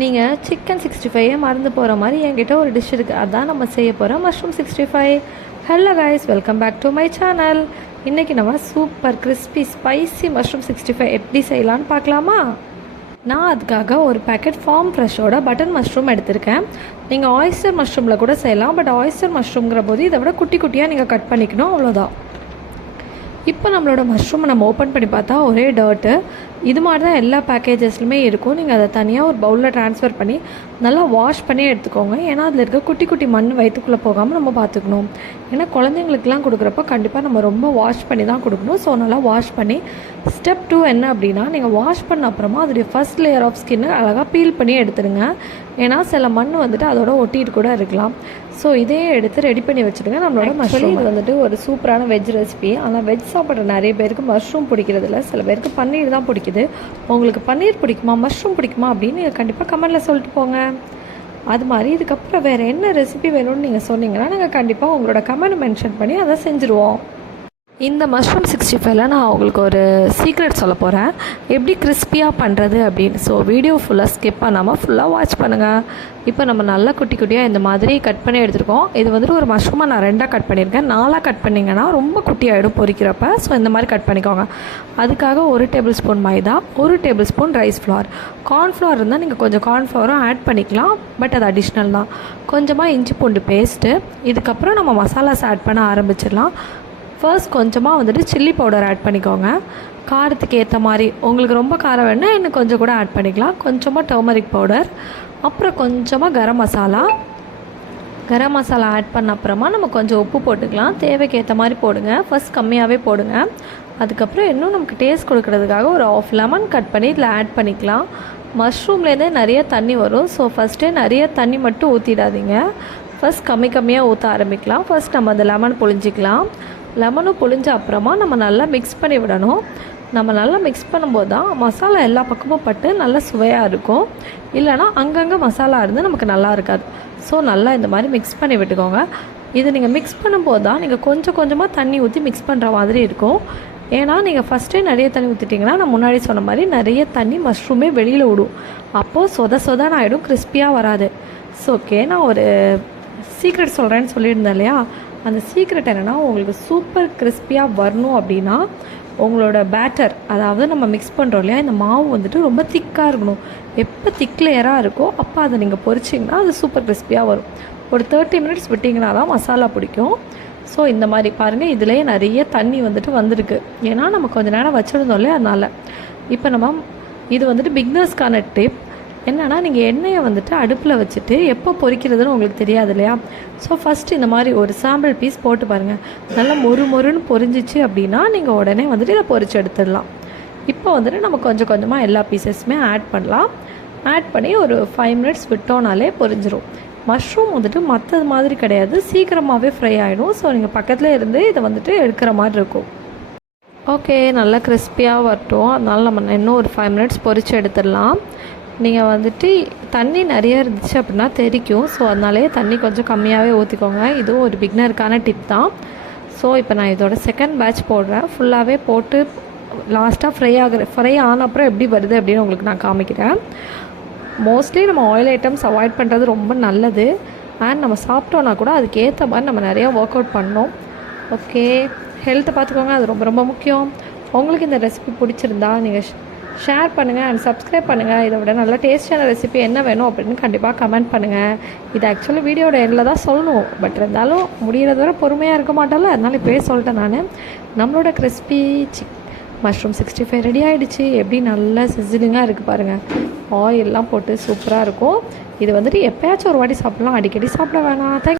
நீங்கள் சிக்கன் 65 மறந்து போகிற மாதிரி என்கிட்ட ஒரு டிஷ் இருக்குது. அதான் நம்ம செய்ய போகிறோம் mushroom 65. Hello guys, welcome back to my channel. இன்றைக்கி நம்ம சூப்பர் கிறிஸ்பி ஸ்பைசி மஷ்ரூம் 65 எப்படி செய்யலான்னு பார்க்கலாமா? நான் அதுக்காக ஒரு பேக்கெட் ஃபார்ம் ஃப்ரெஷ்ஷோட பட்டன் மஷ்ரூம் எடுத்திருக்கேன். நீங்கள் ஆயிஸ்டர் மஷ்ரூமில் கூட செய்யலாம், பட் ஆயிஸ்டர் மஷ்ரூம்ங்கிற போது இதை விட குட்டி குட்டியாக நீங்கள் கட் பண்ணிக்கணும், அவ்வளோதான். இப்போ நம்மளோட மஷ்ரூமை நம்ம ஓப்பன் பண்ணி பார்த்தா ஒரே டர்ட்டு. இது மாதிரி தான் எல்லா பேக்கேஜஸ்லுமே இருக்கும். நீங்கள் அதை தனியாக ஒரு பவுலில் ட்ரான்ஸ்ஃபர் பண்ணி நல்லா வாஷ் பண்ணி எடுத்துக்கோங்க. ஏன்னா அதில் இருக்க குட்டி குட்டி மண் வயிற்றுக்குள்ளே போகாமல் நம்ம பார்த்துக்கணும். ஏன்னா குழந்தைங்களுக்குலாம் கொடுக்குறப்ப கண்டிப்பாக நம்ம ரொம்ப வாஷ் பண்ணி தான் கொடுக்கணும். ஸோ நல்லா வாஷ் பண்ணி ஸ்டெப் 2 என்ன அப்படின்னா, நீங்கள் வாஷ் பண்ண அப்புறமா அதோடைய ஃபஸ்ட் லேயர் ஆஃப் ஸ்கின்னு அழகாக பீல் பண்ணி எடுத்துடுங்க. ஏன்னா சில மண் வந்துட்டு அதோட ஒட்டிட்டு கூட இருக்கலாம். ஸோ இதையே எடுத்து ரெடி பண்ணி வச்சுடுங்க. நம்மளோட மஷ்ரூம் இது வந்துட்டு ஒரு சூப்பரான வெஜ் ரெசிபி. ஆனால் வெஜ் சாப்பிட்ற நிறைய பேருக்கு மஷ்ரூம் பிடிக்கிறதில்ல, சில பேருக்கு பன்னீர் தான் பிடிக்குது. உங்களுக்கு பன்னீர் பிடிக்குமா, மஷ்ரூம் பிடிக்குமா அப்படின்னு நீங்கள் கண்டிப்பாக கமெண்டில் சொல்லிட்டு போங்க. அது மாதிரி இதுக்கப்புறம் வேறு என்ன ரெசிபி வேணும்னு நீங்கள் சொன்னீங்கன்னா நாங்கள் கண்டிப்பாக உங்களோட கமெண்ட் மென்ஷன் பண்ணி அதை செஞ்சுருவோம். இந்த மஷ்ரூம் 65ல் நான் உங்களுக்கு ஒரு சீக்ரெட் சொல்ல போகிறேன், எப்படி கிறிஸ்பியாக பண்ணுறது அப்படின்னு. ஸோ வீடியோ ஃபுல்லாக ஸ்கிப் பண்ணாமல் ஃபுல்லாக வாட்ச் பண்ணுங்கள். இப்போ நம்ம நல்லா குட்டி குட்டியாக இந்த மாதிரி கட் பண்ணி எடுத்துருக்கோம். இது வந்துட்டு ஒரு மஷ்ரூமாக நான் 2ஆக கட் பண்ணியிருக்கேன். 4ஆக கட் பண்ணிங்கன்னா ரொம்ப குட்டியாகிடும் பொரிக்கிறப்ப. ஸோ இந்த மாதிரி கட் பண்ணிக்கோங்க. அதுக்காக 1 டேபிள் ஸ்பூன் மைதா, 1 table spoon rice flower. Cornflour இருந்தால் நீங்கள் கொஞ்சம் கார்ன்ஃப்ளவரும் ஆட் பண்ணிக்கலாம், பட் அது அடிஷ்னல் தான். கொஞ்சமாக இஞ்சி பூண்டு பேஸ்ட்டு. இதுக்கப்புறம் நம்ம மசாலாஸ் ஆட் பண்ண ஆரம்பிச்சிடலாம். ஃபர்ஸ்ட் கொஞ்சமாக வந்துட்டு சில்லி பவுடர் ஆட் பண்ணிக்கோங்க. காரத்துக்கு ஏற்ற மாதிரி, உங்களுக்கு ரொம்ப காரம் வேணுன்னா இன்னும் கொஞ்சம் கூட ஆட் பண்ணிக்கலாம். கொஞ்சமாக டர்மரிக் பவுடர், அப்புறம் கொஞ்சமாக கரம் மசாலா ஆட் பண்ண அப்புறமா நம்ம கொஞ்சம் உப்பு போட்டுக்கலாம். தேவைக்கு ஏற்ற மாதிரி போடுங்க. ஃபர்ஸ்ட் கம்மியாகவே போடுங்க. அதுக்கப்புறம் இன்னும் நமக்கு டேஸ்ட் கொடுக்கறதுக்காக ஒரு 1/2 லெமன் கட் பண்ணி இதில் ஆட் பண்ணிக்கலாம். மஷ்ரூம்லேருந்தே நிறைய தண்ணி வரும். ஸோ ஃபஸ்ட்டே நிறைய தண்ணி மட்டும் ஊற்றிடாதீங்க. ஃபஸ்ட் கம்மியாக ஊற்ற ஆரம்பிக்கலாம். ஃபர்ஸ்ட் நம்ம அந்த லெமன் புழிஞ்சிக்கலாம். லெமனும் புழிஞ்ச அப்புறமா நம்ம நல்லா மிக்ஸ் பண்ணி விடணும். நம்ம நல்லா மிக்ஸ் பண்ணும்போது தான் மசாலா எல்லா பக்கமும் பட்டு நல்லா சுவையாக இருக்கும். இல்லைனா அங்கங்கே மசாலா இருந்து நமக்கு நல்லா இருக்காது. ஸோ நல்லா இந்த மாதிரி மிக்ஸ் பண்ணி விட்டுக்கோங்க. இது நீங்கள் மிக்ஸ் பண்ணும்போது தான் நீங்கள் கொஞ்சம் கொஞ்சமாக தண்ணி ஊற்றி மிக்ஸ் பண்ணுற மாதிரி இருக்கும். ஏன்னா நீங்கள் ஃபஸ்ட்டே நிறைய தண்ணி ஊற்றிட்டிங்கன்னா நான் முன்னாடி சொன்ன மாதிரி நிறைய தண்ணி மஷ்ரூமே வெளியில் விடும். அப்போது சொதன்னு ஆகிடும், கிறிஸ்பியாக வராது. ஸோ ஓகே, நான் ஒரு சீக்ரெட் சொல்கிறேன்னு சொல்லியிருந்தேன் இல்லையா, அந்த சீக்ரெட் என்னென்னா, உங்களுக்கு சூப்பர் கிறிஸ்பியாக வரணும் அப்படின்னா உங்களோட பேட்டர், அதாவது நம்ம மிக்ஸ் பண்ணுறோம் இல்லையா, இந்த மாவு வந்துட்டு ரொம்ப திக்காக இருக்கணும். எப்போ திக் லேயராக இருக்கோ அப்போ அதை நீங்கள் பொரிச்சிங்கன்னா அது சூப்பர் கிறிஸ்பியாக வரும். ஒரு 30 மினிட்ஸ் விட்டிங்கன்னா தான் மசாலா பிடிக்கும். ஸோ இந்த மாதிரி பாருங்கள், இதிலேயே நிறைய தண்ணி வந்துட்டு வந்திருக்கு. ஏன்னா நம்ம கொஞ்சம் நேரம் வச்சுருந்தோம் இல்லையா, அதனால். இப்போ நம்ம இது வந்துட்டு பிக்னர்ஸ்க்கான டிப் என்னென்னா, நீங்கள் எண்ணெயை வந்துட்டு அடுப்பில் வச்சுட்டு எப்போ பொரிக்கிறதுன்னு உங்களுக்கு தெரியாது இல்லையா. ஸோ ஃபஸ்ட்டு இந்த மாதிரி ஒரு சாம்பிள் பீஸ் போட்டு பாருங்கள். நல்லா மொறுன்னு பொரிஞ்சிச்சு அப்படின்னா நீங்கள் உடனே வந்துட்டு இதை பொரிச்சு எடுத்துடலாம். இப்போ வந்துட்டு நம்ம கொஞ்சம் கொஞ்சமாக எல்லா பீசஸுமே ஆட் பண்ணலாம். ஆட் பண்ணி ஒரு 5 மினிட்ஸ் விட்டோனாலே பொரிஞ்சிரும். மஷ்ரூம் வந்துட்டு மற்றது மாதிரி கிடையாது, சீக்கிரமாகவே ஃப்ரை ஆகிடும். ஸோ நீங்கள் பக்கத்தில் இருந்து இதை வந்துட்டு எடுக்கிற மாதிரி இருக்கும். ஓகே, நல்லா கிறிஸ்பியாக வரட்டும். அதனால் நம்ம இன்னும் ஒரு 5 மினிட்ஸ் பொரிச்சு எடுத்துடலாம். நீங்கள் வந்துட்டு தண்ணி நிறைய இருந்துச்சு அப்படின்னா தெரிக்கும். ஸோ அதனாலே தண்ணி கொஞ்சம் கம்மியாகவே ஊற்றிக்கோங்க. இதுவும் ஒரு பிக்னருக்கான டிப் தான். ஸோ இப்போ நான் இதோட செகண்ட் பேட்ச் போடுறேன். ஃபுல்லாகவே போட்டு லாஸ்ட்டாக ஃப்ரை ஆன அப்புறம் எப்படி வருது அப்படின்னு உங்களுக்கு நான் காமிக்கிறேன். மோஸ்ட்லி நம்ம ஆயில் ஐட்டம்ஸ் அவாய்ட் பண்ணுறது ரொம்ப நல்லது. அண்ட் நம்ம சாப்பிட்டோன்னா கூட அதுக்கு ஏற்ற மாதிரி நம்ம நிறையா ஒர்க் அவுட் பண்ணோம். ஓகே, ஹெல்த்தை பார்த்துக்கோங்க, அது ரொம்ப ரொம்ப முக்கியம். உங்களுக்கு இந்த ரெசிபி பிடிச்சிருந்தா நீங்கள் ஷேர் பண்ணுங்கள் அண்ட் சப்ஸ்கிரைப் பண்ணுங்கள். இதை விட நல்ல டேஸ்டான ரெசிபி என்ன வேணும் அப்படின்னு கண்டிப்பாக கமெண்ட் பண்ணுங்கள். இது ஆக்சுவலி வீடியோட எண்டில் தான் சொல்லணும், பட் இருந்தாலும் முடிகிறது வரை பொறுமையாக இருக்க மாட்டோம்ல, அதனால் இப்போயே சொல்லிட்டேன் நான். நம்மளோட கிறிஸ்பி மஷ்ரூம் 65 ரெடி ஆகிடுச்சு. எப்படி நல்லா சிசிலிங்காக இருக்குது பாருங்கள். ஆயிலெலாம் போட்டு சூப்பராக இருக்கும். இது வந்துட்டு எப்போயாச்சும் ஒரு வாட்டி சாப்பிட்லாம், அடிக்கடி சாப்பிட வேணாம்.